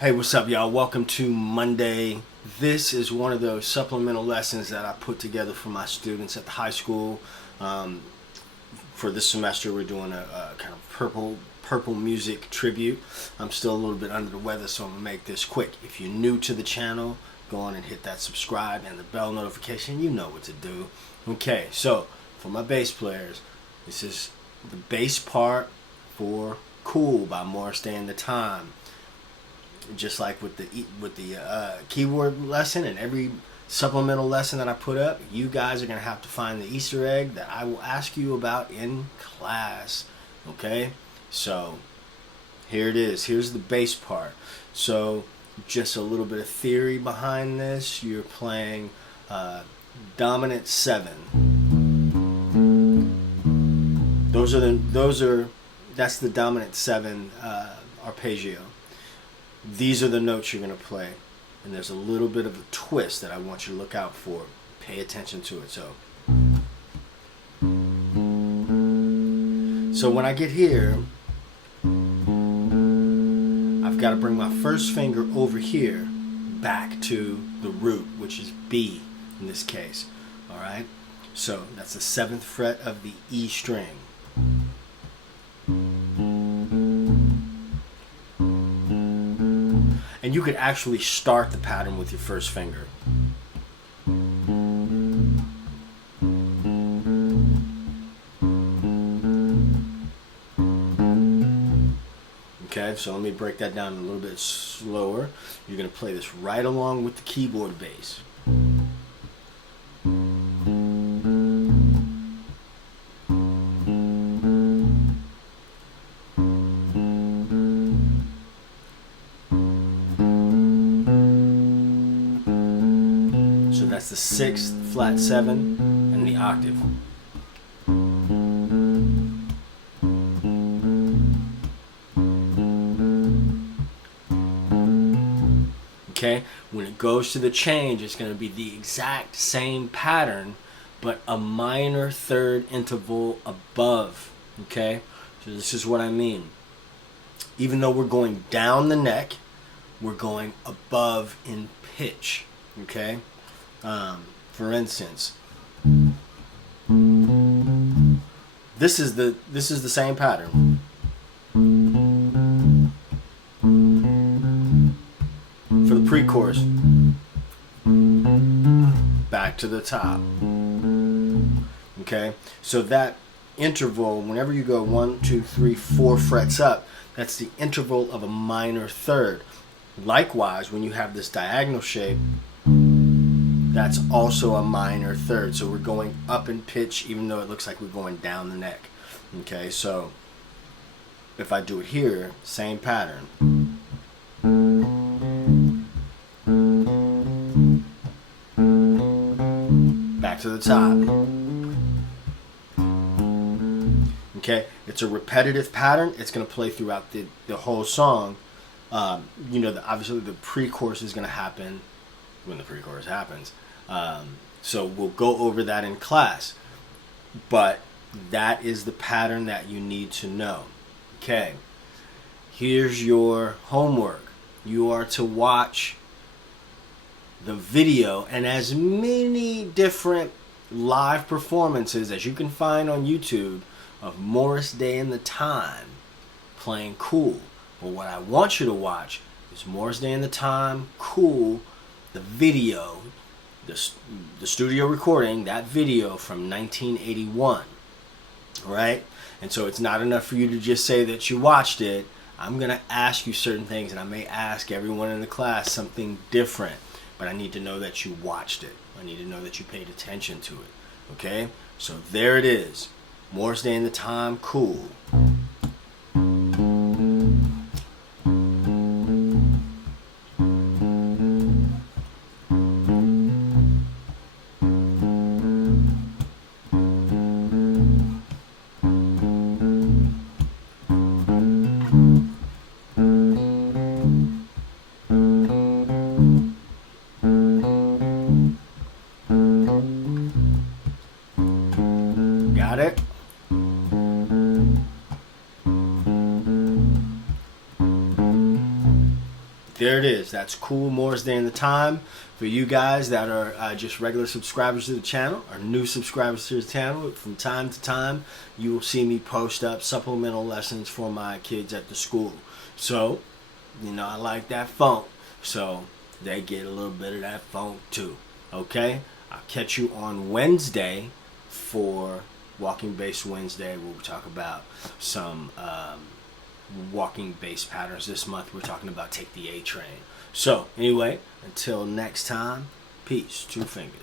Hey, what's up, y'all? Welcome to Monday. This is one of those supplemental lessons that I put together for my students at the high school. For this semester, we're doing a kind of purple music tribute. I'm still a little bit under the weather, so I'm gonna make this quick. If you're new to the channel, go on and hit that subscribe and the bell notification. You know what to do. Okay, so for my bass players, this is the bass part for "Cool" by Morris Day and the Time. Just like with the keyboard lesson and every supplemental lesson that I put up, you guys are gonna have to find the Easter egg that I will ask you about in class. Okay, so here it is. Here's the bass part. So just a little bit of theory behind this. You're playing dominant 7. That's the dominant 7 arpeggio. These are the notes you're going to play, and there's a little bit of a twist that I want you to look out for. Pay attention to it. So when I get here, I've got to bring my first finger over here back to the root, which is B in this case. All right, so that's the 7th fret of the E string. And you could actually start the pattern with your first finger. Okay, so let me break that down a little bit slower. You're going to play this right along with the keyboard bass. That's the 6th flat 7 and the octave. Okay, when it goes to the change, it's going to be the exact same pattern, but a minor third interval above. Okay, so this is what I mean. Even though we're going down the neck, we're going above in pitch. Okay. For instance, this is the same pattern. For the pre-chorus, back to the top. Okay, so that interval, whenever you go 1, 2, 3, 4 frets up, that's the interval of a minor third. Likewise, when you have this diagonal shape, that's also a minor third. So we're going up in pitch even though it looks like we're going down the neck. Okay, so if I do it here, same pattern. Back to the top. Okay, it's a repetitive pattern. It's going to play throughout the whole song. Obviously the pre-chorus is going to happen when the pre-chorus happens. So we'll go over that in class, but that is the pattern that you need to know. Okay, here's your homework. You are to watch the video and as many different live performances as you can find on YouTube of Morris Day and the Time playing "Cool." But what I want you to watch is Morris Day and the Time, "Cool," the video, the studio recording, that video from 1981. Right? And so it's not enough for you to just say that you watched it. I'm going to ask you certain things, and I may ask everyone in the class something different, but I need to know that you watched it. I need to know that you paid attention to it. Okay? So there it is. Morris Day and the Time, "Cool." Got it? there it is. That's Cool Moore's Day in the Time. For you guys that are just regular subscribers to the channel, or new subscribers to the channel, from time to time, you will see me post up supplemental lessons for my kids at the school. So, I like that funk. So, they get a little bit of that funk too. Okay? I'll catch you on Wednesday for Walking Bass Wednesday, where we talk about some walking bass patterns. This month we're talking about Take the A Train. So, anyway, until next time, peace. 2 fingers.